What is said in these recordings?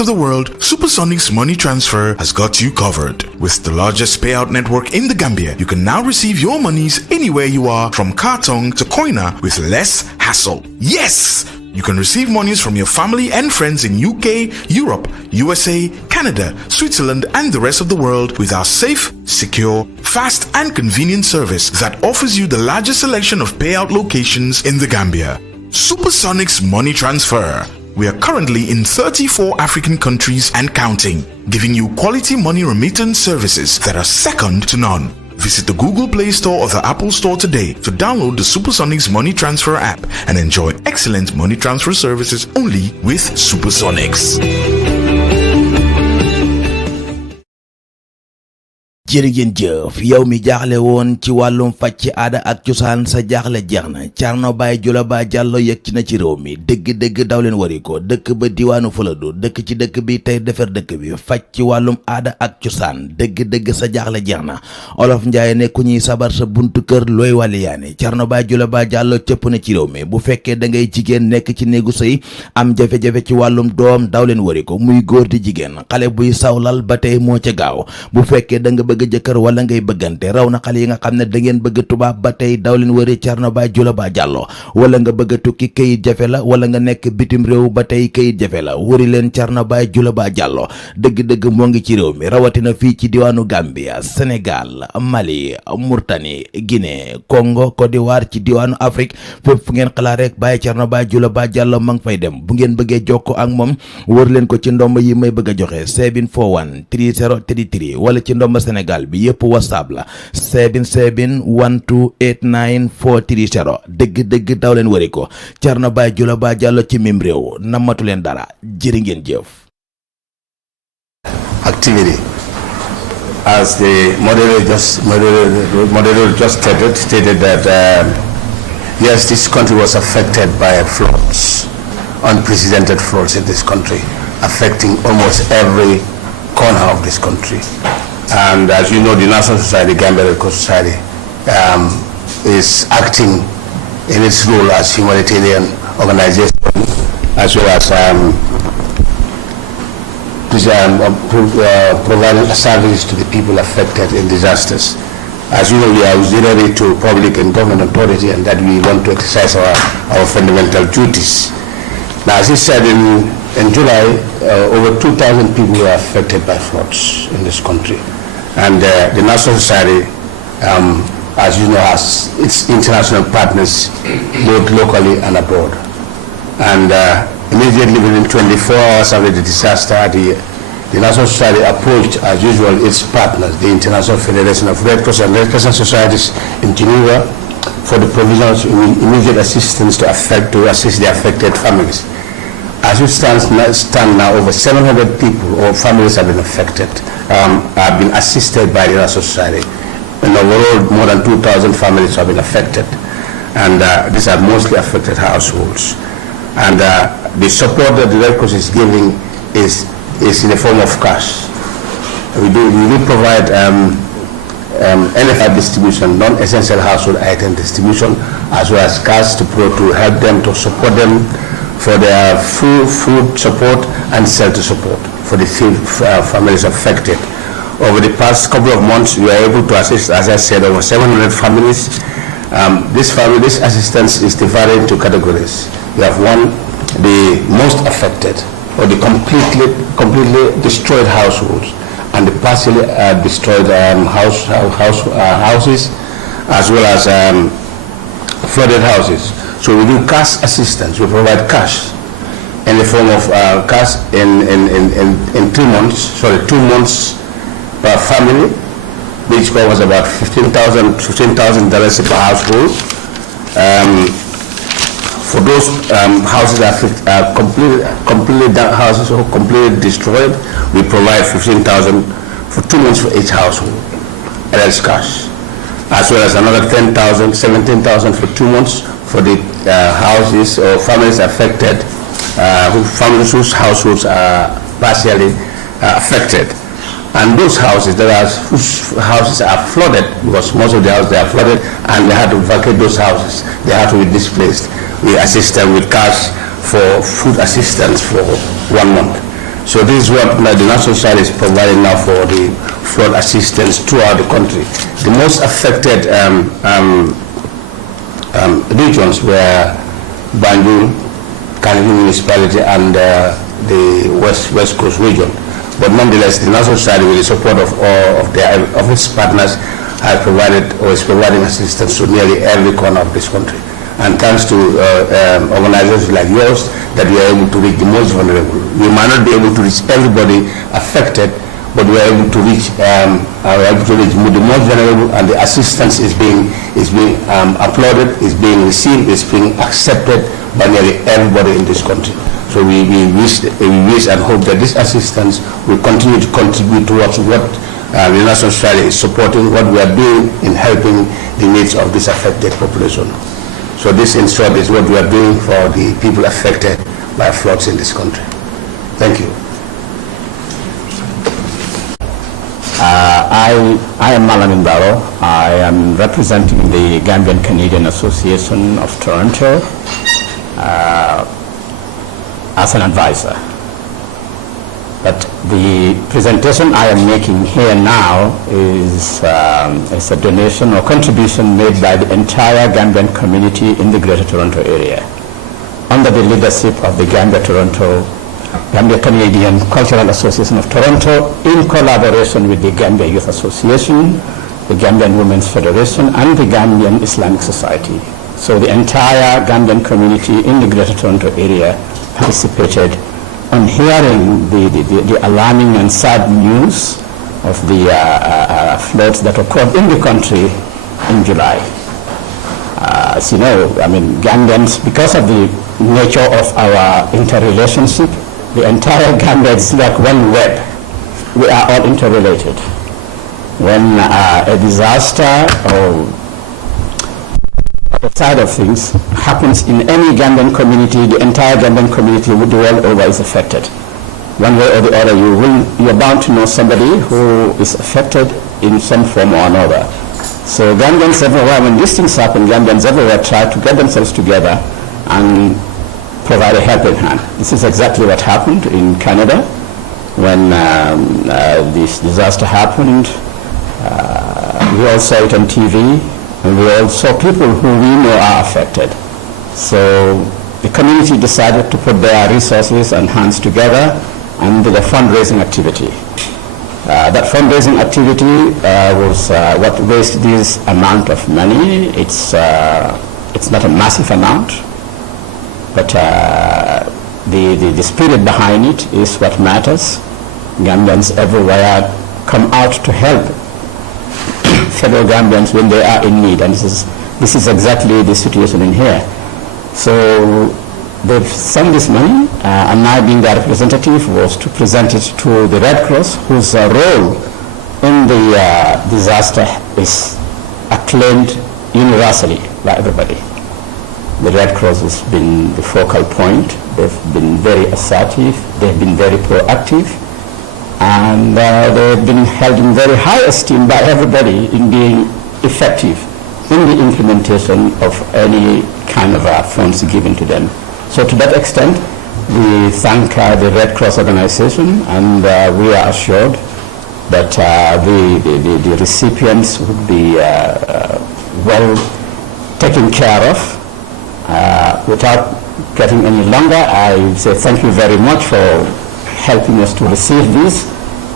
rest of the world, Supersonic's money transfer has got you covered. With the largest payout network in the Gambia, you can now receive your monies anywhere you are, from Kartong to Koina, with less hassle. Yes! You can receive monies from your family and friends in UK, Europe, USA, Canada, Switzerland, and the rest of the world with our safe, secure, fast, and convenient service that offers you the largest selection of payout locations in the Gambia. Supersonic's money transfer. We are currently in 34 African countries and counting, giving you quality money remittance services that are second to none. Visit the Google Play Store or the Apple Store today to download the Supersonics Money Transfer app and enjoy excellent money transfer services only with Supersonics. jërëjëf jëf yow mi jaaxle woon ci wàllum faj ci aada ak cosaan sa jaaxle jeex na Thierno Baye Jula Ba Diallo yegg ci na ci réew mi dëgg daw leen wari ko dëkk ba diwaanu Fuladu dëkk ci dëkk bi tey defar dëkk bi faj ci wàllum aada ak cosaan dëgg sa jaaxle jeex na olof Njaay ne ku ñuy sabar sa buntu kër looy wàlliyaane Thierno Baye Jula Ba Diallo cëpp na ci réew mi bu fekkee da ngay jigéen nekk ci néegu sëy am jafe-jafe ci wàllum doom daw leen wari ko muy góor di jigéen xale buy sawlal ba tey moo ca gaaw bu fekkee da nga bëgg jëkkër wala ngay bëggante raw na xale yi nga xam ne da ngeen bëgg tubaab ba tey daw leen wëri Thierno Baye Jula Ba Diallo wala nga bëgg tukki kayit jafe la wala nga nekk bitim réew ba tey kayit jafe la wëri leen Thierno Baye Jula Ba Diallo dëgg moo ngi ci réew mi rawatina fii ci diwaanu Gambia Sénégal Mali Mauritanie Guinée Congo Côte d'Ivoire ci diwaanu Afrique fépp fu ngeen xalaat rek Baye Thierno Baye Jula Ba Diallo ma ngi fay dem bu ngeen bëggee jokkoo ak moom wër leen ko ci ndomba yi may bëgg a joxe 741 3033 wala ci ndomba Sénégal bi yëpp WhatsApp la 771289430 dëgg daw leen wari ko Thierno Baye Jula Ba Diallo ci mim réew namatu leen dara jërë ngeen jëf. Activity, as the moderator just stated that yes, this country was affected by floods, unprecedented floods in this country, affecting almost every corner of this country. And as you know, the National Society, Gambian Association, is acting in its role as humanitarian organization, as well as providing services to the people affected in disasters. As you know, we are auxiliary to public and government authority, and that we want to exercise our fundamental duties. Now, as he said, in July, over 2,000 people were affected by floods in this country. And the National Society, as you know, has its international partners, both locally and abroad. And immediately within 24 hours after the disaster, the National Society approached, as usual, its partners, the International Federation of Red Cross and Red Crescent Societies in Geneva, for the provision of immediate assistance to assist the affected families. As we stand now, over 700 people or families have been affected, have been assisted by the National Society. And overall, more than 2,000 families have been affected. And these are mostly affected households. And the support that the Red Cross is giving is in the form of cash. We do provide NFI distribution, non-essential household item distribution, as well as cash to help them, to support them for their food support and shelter support for the families affected. Over the past couple of months, we are able to assist, as I said, over 700 families. This assistance is divided into categories. We have one, the most affected, or the completely destroyed households, and the partially destroyed houses, as well as flooded houses. So we do cash assistance. We provide cash in the form of cash in 2 months. 2 months per family, which covers about $15,000 per household. For those houses that are completely down, houses or completely destroyed, we provide $15,000 for 2 months for each household, and that's cash. As well as another $10,000, $17,000 for 2 months for the houses or families affected, families whose households are partially affected. And those houses whose houses are flooded, because most of the houses are flooded and they had to vacate those houses, they have to be displaced. We assist them with cash for food assistance for 1 month. So this is what the National Society is providing now for the flood assistance throughout the country. The most affected regions were Banjul, Kanifing Municipality, and the West Coast region. But nonetheless, the National Society, with the support of all of its partners, has provided or is providing assistance to nearly every corner of this country. And thanks to organizations like yours, that we are able to reach the most vulnerable. We might not be able to reach everybody affected, but we are able to reach the most vulnerable, and the assistance is being applauded, is being received, is being accepted by nearly everybody in this country. So we wish and hope that this assistance will continue to contribute towards what the National Society is supporting, what we are doing in helping the needs of this affected population. So this, in short, is what we are doing for the people affected by floods in this country. Thank you. I am Malamin Baro. I am representing the Gambian Canadian Association of Toronto as an advisor. But the presentation I am making here now is a donation or contribution made by the entire Gambian community in the Greater Toronto area, under the leadership of the Gambia Canadian Cultural Association of Toronto, in collaboration with the Gambia Youth Association, the Gambian Women's Federation, and the Gambian Islamic Society. So the entire Gambian community in the Greater Toronto area participated on hearing the alarming and sad news of the floods that occurred in the country in July. As you know, I mean, Gambians, because of the nature of our interrelationship, the entire Gambia is like one web. We are all interrelated. When a disaster or the side of things happens in any Gambian community, the entire Gambian community the world over is affected. One way or the other, you're bound to know somebody who is affected in some form or another. So Gambians everywhere, when these things happen, Gambians everywhere try to get themselves together and provide a helping hand. This is exactly what happened in Canada when this disaster happened. We all saw it on TV. And we all saw people who we know are affected. So the community decided to put their resources and hands together and did a fundraising activity. That fundraising activity was what raised this amount of money. It's not a massive amount, but the spirit behind it is what matters. Gambians everywhere come out to help fellow Gambians when they are in need, and this is exactly the situation in here. So they've sent this money, and my being their representative was to present it to the Red Cross, whose role in the disaster is acclaimed universally by everybody. The Red Cross has been the focal point. They've been very assertive, they've been very proactive, and they've been held in very high esteem by everybody in being effective in the implementation of any kind of funds given to them. So to that extent, we thank the Red Cross organization, and we are assured that the recipients would be well taken care of. Without getting any longer, I say thank you very much for helping us to receive this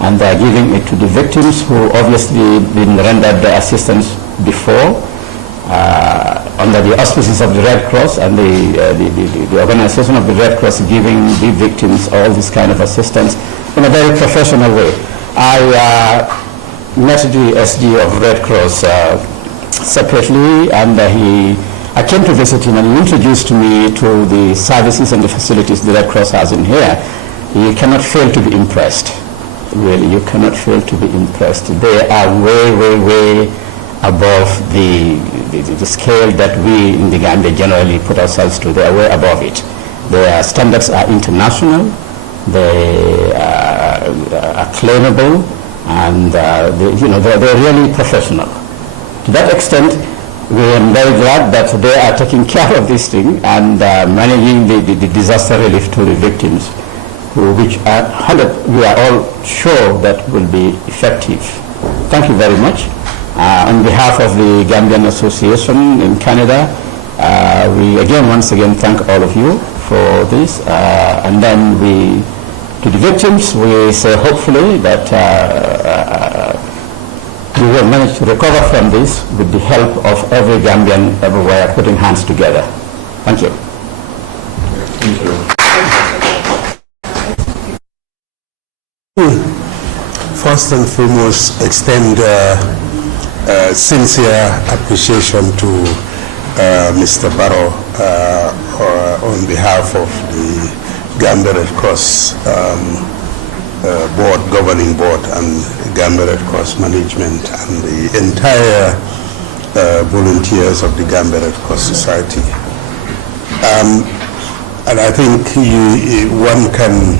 and giving it to the victims who obviously been rendered the assistance before under the auspices of the Red Cross and the organization of the Red Cross, giving the victims all this kind of assistance in a very professional way. I met the SD of Red Cross separately, and I came to visit him, and he introduced me to the services and the facilities the Red Cross has in here. You cannot fail to be impressed. Really, you cannot fail to be impressed. They are way, way, way above the scale that we in the Gambia generally put ourselves to. They are way above it. Their standards are international. They are claimable, and they're really professional. To that extent, we are very glad that they are taking care of this thing and managing the disaster relief to the victims. which we are all sure that will be effective. Thank you very much. On behalf of the Gambian Association in Canada, we once again thank all of you for this. And then to the victims, we say hopefully that we will manage to recover from this with the help of every Gambian everywhere putting hands together. Thank you. Thank you. First and foremost, extend sincere appreciation to Mr. Barrow on behalf of the Gambia Red Cross governing board and Gambia Red Cross management and the entire volunteers of the Gambia Red Cross Society. And I think one can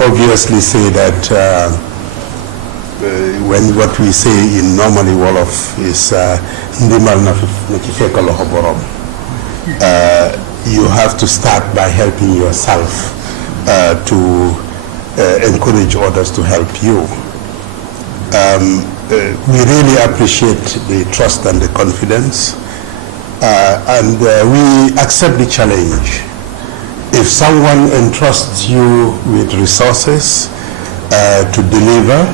obviously say that when what we say in normally Wolof is ndimbal na fekk loxo borom, you have to start by helping yourself to encourage others to help you. We really appreciate the trust and the confidence, and we accept the challenge. If someone entrusts you with resources to deliver,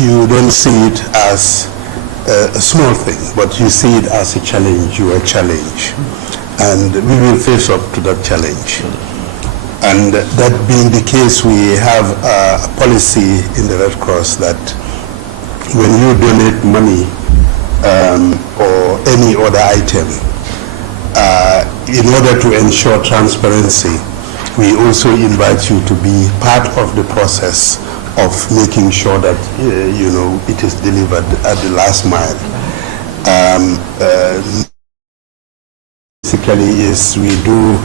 you don't see it as a small thing, but you see it as a challenge. You are a challenge, and we will face up to that challenge. And that being the case, we have a policy in the Red Cross that when you donate money or any other item, in order to ensure transparency, we also invite you to be part of the process of making sure that it is delivered at the last mile. Basically, is we do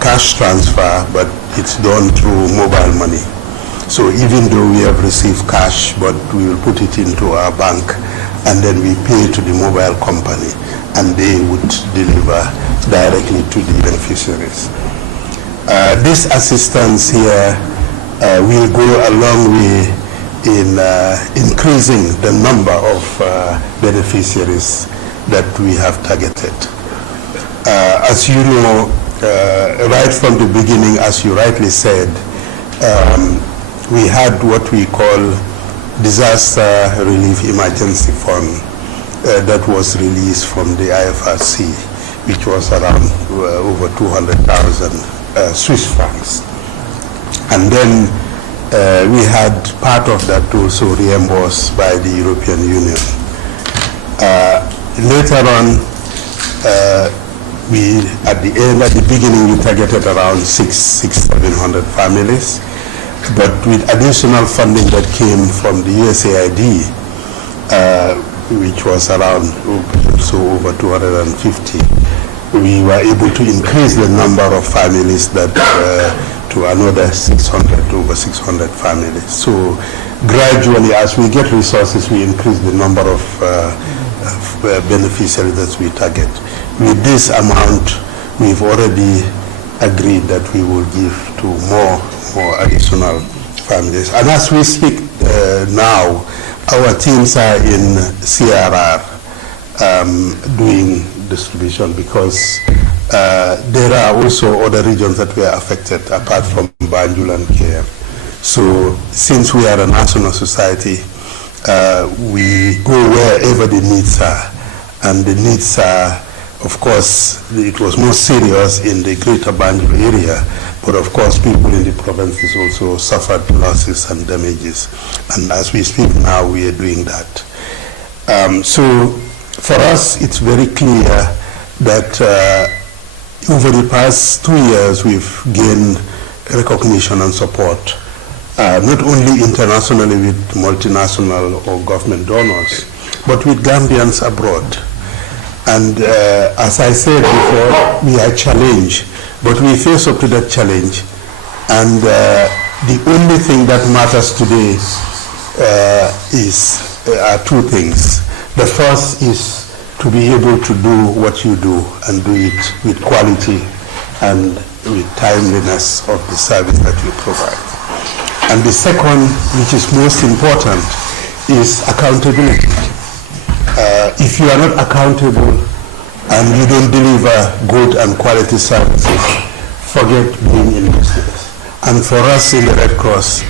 cash transfer, but it's done through mobile money. So even though we have received cash, but we will put it into our bank, and then we pay to the mobile company, and they would deliver directly to the beneficiaries. This assistance here will go a long way in increasing the number of beneficiaries that we have targeted. As you know, right from the beginning, as you rightly said, we had what we call Disaster Relief Emergency Fund that was released from the IFRC, which was around over 200,000 Swiss francs. And then we had part of that also reimbursed by the European Union. Later on, at the beginning, we targeted around 700 families, but with additional funding that came from the USAID, which was around over 250, we were able to increase the number of families that to another 600, over 600 families. So gradually, as we get resources, we increase the number of beneficiaries that we target. With this amount, we've already agreed that we will give to more additional families. And as we speak now, our teams are in CRR doing distribution, because there are also other regions that were affected apart from Banjul and KM. So since we are a national society, we go wherever the needs are. And the needs are, of course, it was more serious in the greater Banjul area, but of course people in the provinces also suffered losses and damages. And as we speak now, we are doing that. So for us, it's very clear that over the past 2 years, we've gained recognition and support, not only internationally with multinational or government donors, but with Gambians abroad. And as I said before, we are challenged, but we face up to that challenge. And the only thing that matters today are two things. The first is to be able to do what you do and do it with quality and with timeliness of the service that you provide. And the second, which is most important, is accountability. If you are not accountable and you don't deliver good and quality services, forget being in business. And for us in the Red Cross,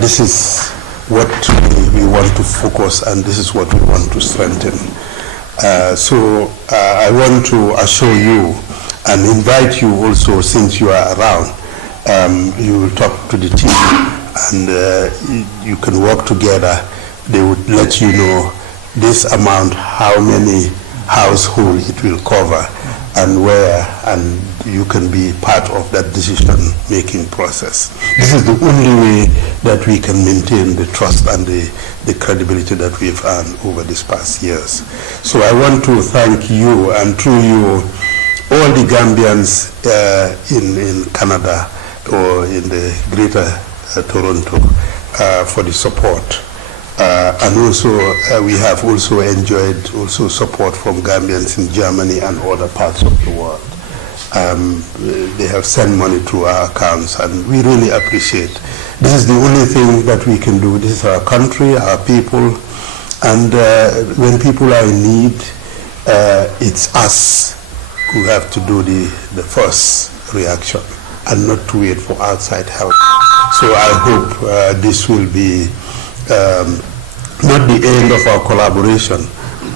this is what we want to focus, and this is what we want to strengthen. So I want to assure you and invite you also, since you are around, you will talk to the team and you can work together. They would let you know this amount, how many households it will cover and where, and you can be part of that decision-making process. This is the only way that we can maintain the trust and the credibility that we've earned over these past years. So I want to thank you, and through you, all the Gambians in Canada or in the greater Toronto for the support. And also, we have also enjoyed also support from Gambians in Germany and other parts of the world. They have sent money through our accounts, and we really appreciate. This is the only thing that we can do. This is our country, our people, and when people are in need, it's us who have to do the first reaction and not to wait for outside help. So I hope this will be not the end of our collaboration.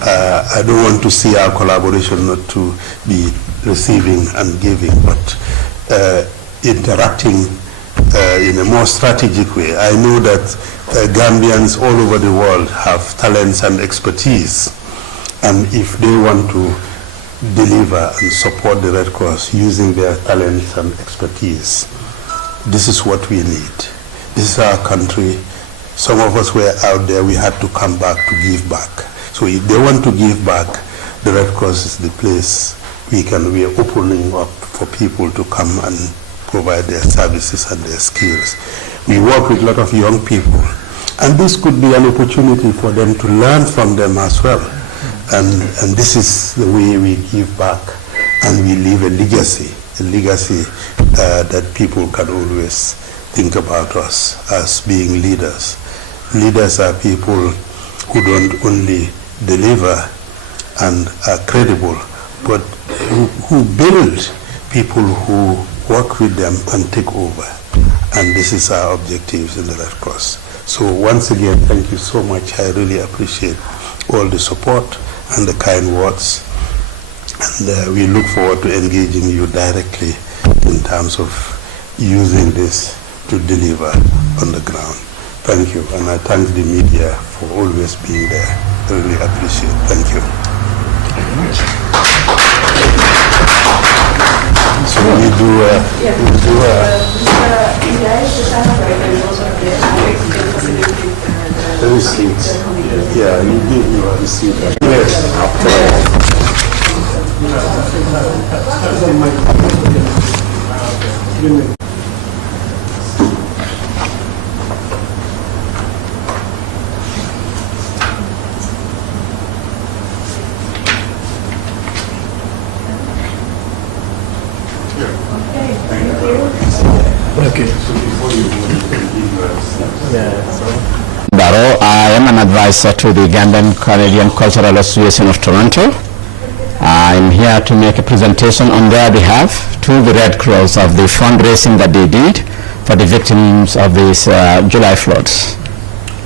I don't want to see our collaboration not to be receiving and giving, but interacting in a more strategic way. I know that Gambians all over the world have talents and expertise, and if they want to deliver and support the Red Cross using their talents and expertise, this is what we need. This is our country. Some of us were out there, we had to come back to give back. So if they want to give back, the Red Cross is the place we are opening up for people to come and provide their services and their skills. We work with a lot of young people, and this could be an opportunity for them to learn from them as well. And this is the way we give back, and we leave a legacy that people can always think about us as being leaders. Leaders are people who don't only deliver and are credible, but who build people who work with them and take over. And this is our objectives in the Red Cross. So once again, thank you so much. I really appreciate all the support and the kind words. And we look forward to engaging you directly in terms of using this to deliver on the ground. Thank you, and I thank the media for always being there. I really appreciate it. Thank you. So we do the receipts. Yeah, you give me a receipt. Yes. Barrow, I am an advisor to the Gambian Canadian Cultural Association of Toronto. I'm here to make a presentation on their behalf to the Red Cross of the fundraising that they did for the victims of these July floods.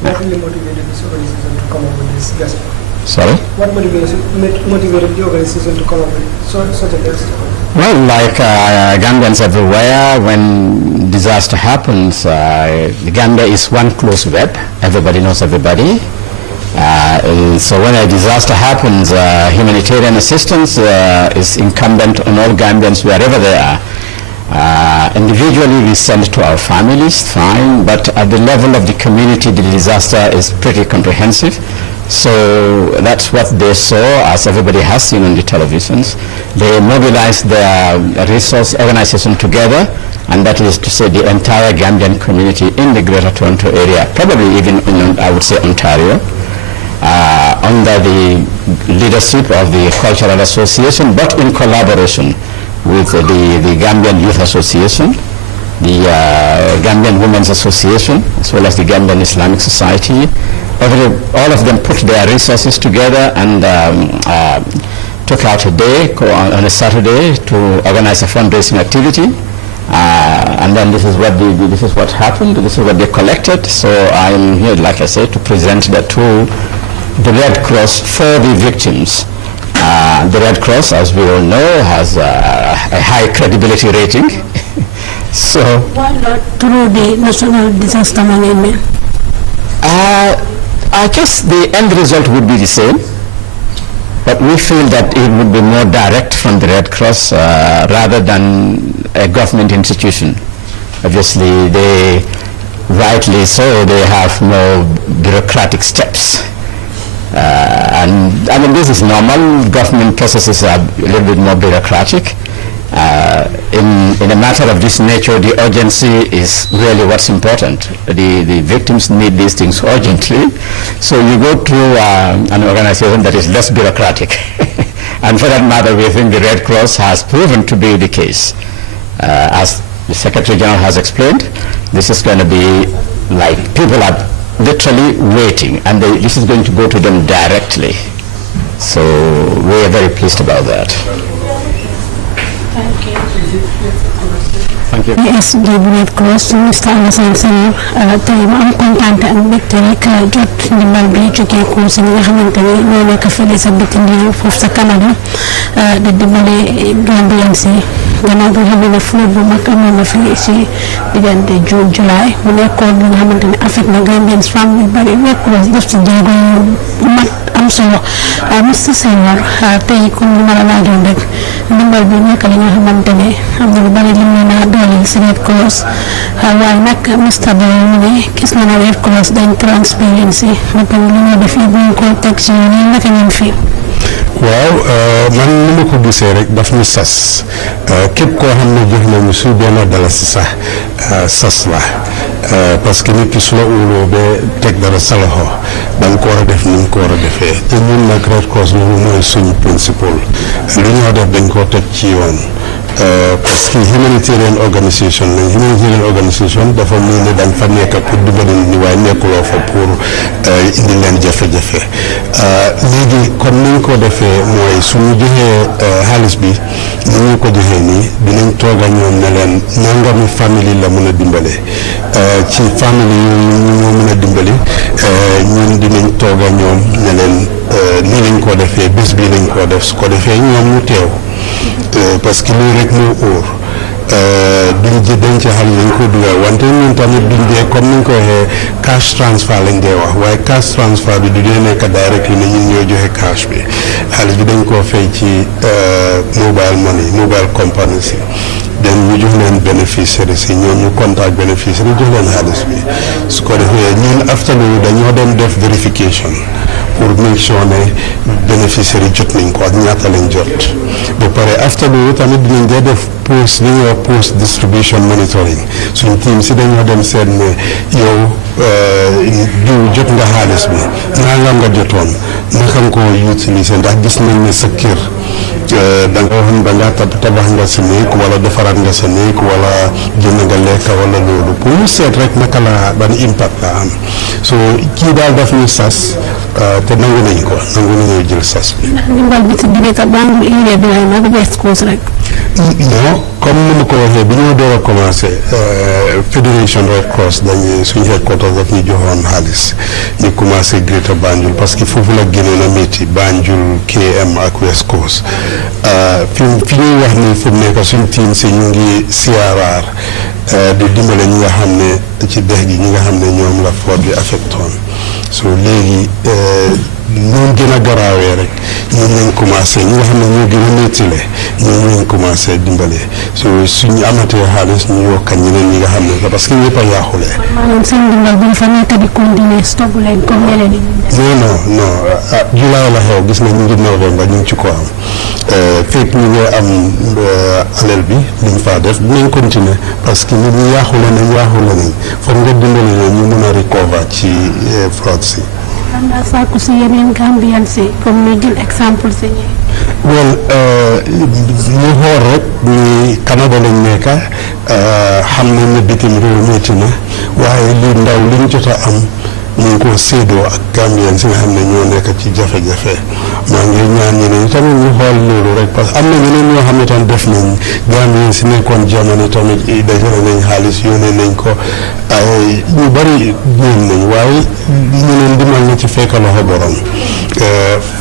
What really motivated this organization to come up with this gesture? Sorry? What motivated the organization to come up with such a gesture? Well, like Gambians everywhere, when disaster happens, the Gambia is one close web. Everybody knows everybody. So when a disaster happens, humanitarian assistance is incumbent on all Gambians wherever they are. Individually, we send to our families, fine, but at the level of the community, the disaster is pretty comprehensive. So that's what they saw, as everybody has seen on the televisions. They mobilized their resource organization together, and that is to say the entire Gambian community in the Greater Toronto area, probably even in, I would say, Ontario, under the leadership of the Cultural Association, but in collaboration with the Gambian Youth Association, the Gambian Women's Association, as well as the Gambian Islamic Society. All of them put their resources together and took out a day on a Saturday to organize a fundraising activity. And then this is what happened. This is what they collected. So I'm here, like I said, to present that to the Red Cross for the victims. The Red Cross, as we all know, has a high credibility rating. So why not through the National Disaster Management? I guess the end result would be the same, but we feel that it would be more direct from the Red Cross rather than a government institution. Obviously, they, rightly so, they have more bureaucratic steps. And I mean, this is normal. Government processes are a little bit more bureaucratic. In a matter of this nature, the urgency is really what's important. The victims need these things urgently. So you go through an organization that is less bureaucratic. And for that matter, we think the Red Cross has proven to be the case. As the Secretary General has explained, this is going to be like people are literally waiting, and this is going to go to them directly. So we are very pleased about that. Thank you. Thank you. Yes, the Red Cross, Mr. Alassane Senghor, tey ma am kontaan ak mbégte rek jot ndimbal bi jógee ko si ñi nga xamante ne ñoo nekk fële sa bitim réew foofu sa Canada di dimbale Gambian si gannaaw bi xam ne flood bu mag amoon na fi si diggante June July mu nekkoon li nga xamante ne affect na Gambian famille yu bari. Red Cross def si jéego yu mag am solo. Mr. Senghor, tey comme ni ma la laajoon rek ndimbal bi nekk li nga xamante ne am na lu bari li mu mën a dooleel si Red Cross waaye nag Mr. Barrow mu ne gis na ne Red Cross dañ transparency ba pare li nga def bu ñu ko teg si yoon naka ngeen fi. waaw man ni ma ko gisee rek daf ñu sas képp koo xam ne jox nañu su benn dalasi sax sas la parce que nit ki su la óoloo ba teg dara sa loxo da nga ko war a def ni nga ko war a defee te ñun nag Red Cross loolu mooy suñu principal lu ñoo def dañ koo teg ci yoon parce que humanitarian organisation dafa mel ni dañ fa nekk pour dimbali nit ñi waaye nekkuloo fa pour indi leen jafe-jafe léegi comme ni ñu ko defee mooy suñu joxee xaalis bi ni ñu ko joxee nii dinañ toog a ñoom ne leen nangami famille la mën a dimbale ci famille yooyu ñu ñoo mën a dimbali ñun dinañ toog a ñoom ne leen nii lañ ko defee bés bii lañ ko def su ko defee ñoom ñu teew parce que lii rek moo óor duñ ji denc xaalis lañ ko dugal wante ñun tamit duñ dee comme ni ñu ko waxee cash transfer lañ dee wax waaye cash transfer bi du dee nekk direct ne ñun ñoo joxe cash bi xaalis bi dañ koo fay ci mobile money mobile company si den ñu jox leen bénéficiaire si ñoom ñu contact bénéficiaire yi jox leen xaalis bi su ko defee ñun after loolu dañoo dem def verification pour make sure ne bénéficiaire yi jot nañ ko ak ñaata lañ jot ba pare after loolu tamit dinañ dee def post li ñuy wax post distribution monitoring suñ team si dañoo dem seet ne yow diw jot nga xaalis bi nangam nga jotoon naka nga ko utiliser ndax gis nañ ne sa kër da nga xam da ngaa tabax nga sa néeg wala defaraat nga sa néeg wala jënd nga lekk wala loolu pour ñu seet rek naka la ban impact la am so kii daal daf ñu sas te nangu nañu jël sas bi. ndimbal bi si diggante Banjul area bi la nag West Coast rek. non comme ni ma ko waxee bi ñoo door a commencé Fédération Red Cross dañuy suñu headquarters daf ñu joxoon xaalis ñu commencé Greater Banjul parce que foofu la gënoon a métti Banjul KM ak West Coast fi ñuy wax ni fu mu nekk suñu team si ñu ngi CRR di dimbale ñi nga xam ne ci dex gi ñi nga xam ne ñoom la flood bi affectoon so léegi ñoo gën a garaawee rek ñun lañ commencé ñi nga xam ne ñoo gën a méttile ñoom lañ commencé dimbale so suñu amatee xaalis ñu yokka ñeneen ñi nga xam ne parce que ñëpp a yaaxule. maanaam seen ndimbal bu fa nekk di continuer stop leen comme ñeneen ñi. non July la xew gis nañ ñu ngi Novembre ñu ngi ci ko am fépp ñu ngi am alal bi liñ faa def dinañ continuer parce que nit ñi yaaxule nañ foog nga dimbale leen ñu mën a recover ci flood si. lan la sàkku si yeneen Gambian si comme ñu jël exemple si ñi. Well, ñu xool rek ni Canada lañ nekk xam nañ ne bitim réew métti na waaye li ndaw liñ jot a am ñu ngi ko séedoo ak Gambien si nga xam ne ñoo nekk ci jafe-jafe maa ngi ñaan ñeneen tamit ñu xool loolu rek parce que am na ñeneen ñoo xam ne tam def nañ Gambien si nekkoon jamono tamit dajale nañ xaalis yónnee nañ ko ay ñu bari ñeen nañ waaye ñeneen dimal na ci fekk loxo borom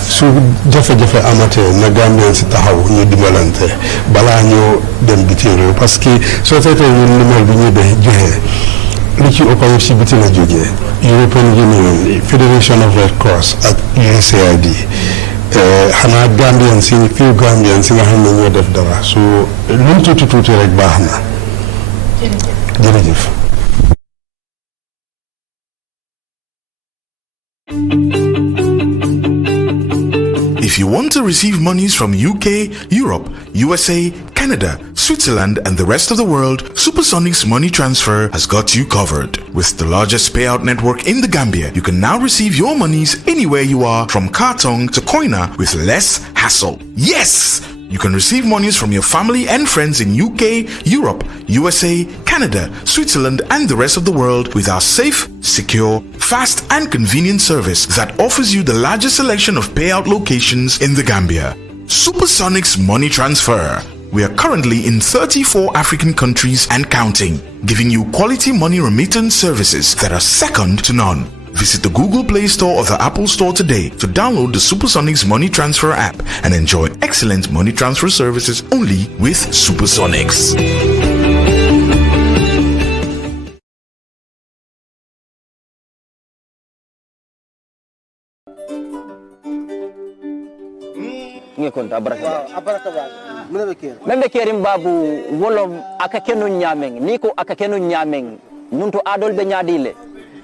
su jafe-jafe amatee na Gambien si taxaw ñu dimbalante balaa ñoo dem bitim réew parce que soo seetee ñun numéro bi ñu joxe li ci ëpp yëpp si biti la jógee European Union Federation of Red Cross ak USAID xanaa Gambian si few Gambian si nga xam ne ñoo def dara su lu mu tuuti tuuti rek baax na jërëjëf. If you want to receive monies from UK, Europe, USA, Canada, Switzerland, and the rest of the world, Supersonic's money transfer has got you covered. With the largest payout network in the Gambia, you can now receive your monies anywhere you are, from Kartong to Koina, with less hassle. Yes! You can receive monies from your family and friends in UK, Europe, USA, Canada, Switzerland, and the rest of the world with our safe, secure, fast, and convenient service that offers you the largest selection of payout locations in the Gambia. Supersonic's money transfer. We are currently in 34 African countries and counting, giving you quality money remittance services that are second to none. Visit the Google Play Store or the Apple Store today to download the Supersonics Money Transfer app and enjoy excellent money transfer services only with Supersonics. ngekonta abaraka membe kerim babu wolom aka kenu nyameng niko aka kenu nyameng nunto adol be nyaadile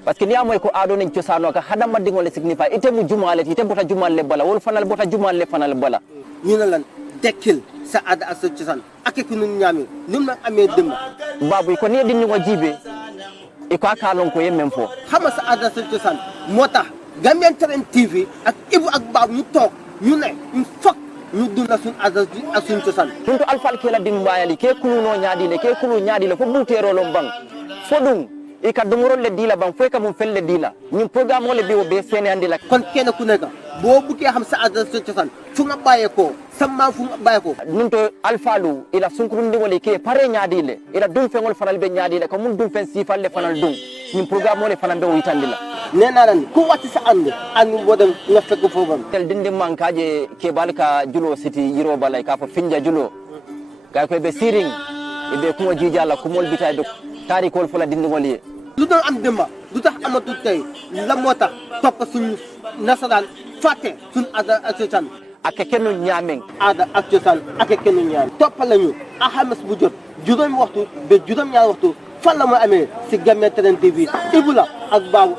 parce que ni amoy ko ado nen ciosano ka hadama dingole signify ite mu jumale ite bota jumale bala wol fanal bota jumale fanal bala ñu lan dekkil sa ada ak sa ciosan ak ko ñu ñami ñu ma amé dem babu ko ni din ñu jibe e ko akalon ko yemem fo xama sa ada sa ciosan motax Gambian TV ak Ibu ak Babu ñu tok ñu ne il faut ñu dund sun ada ak sun ciosan tuntu alfal ke la dimbayali ke kulu no nyaadile ke kulu nyaadile fo butero lo bang fodum e ka dumurol le dila bang foy ka mum felle dila ñun programme le biwo be sene andila kon kenn ku nekk bo bu ke xam sa ada sa ciosan fu nga baye ko sama fu nga baye ko nun to alfalu ila sunkurundi wole ke pare nyaadile ila dum fengol fanal be nyaadile ko mun dum fen sifal le fanal dum ñun programme le fanal be witandila nena lan ku wati sa and wodam nga fekk fofam tel dindi mankaje ke balka julo city yiro balay ka fa finja julo gay ko be siring e be ko jiji alla ko mol bitay do tari ko fula dindi ngol ye lu doon am demba lu tax amatu tay la motax top suñu nasaran faté sun ada association ak kenu ñameng ada association ak kenu ñam top lañu ahamas bu jot juroom waxtu be juroom ñaar waxtu fan la mo amé ci Gambian TV Ibula ak Babu